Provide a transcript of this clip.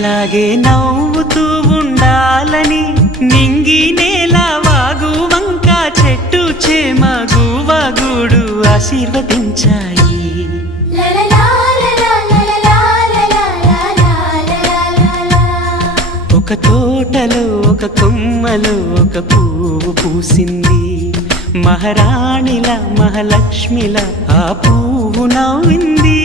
అలాగే నవ్వుతూ ఉండాలని నింగి నేల వాగు వంక చెట్టు చేమ గువగూడు ఆశీర్వదించాయి. ఒక తోటలో ఒక కొమ్మలో ఒక పువ్వు పూసింది. మహారాణిల మహాలక్ష్మిల ఆ పువ్వు నవ్వింది.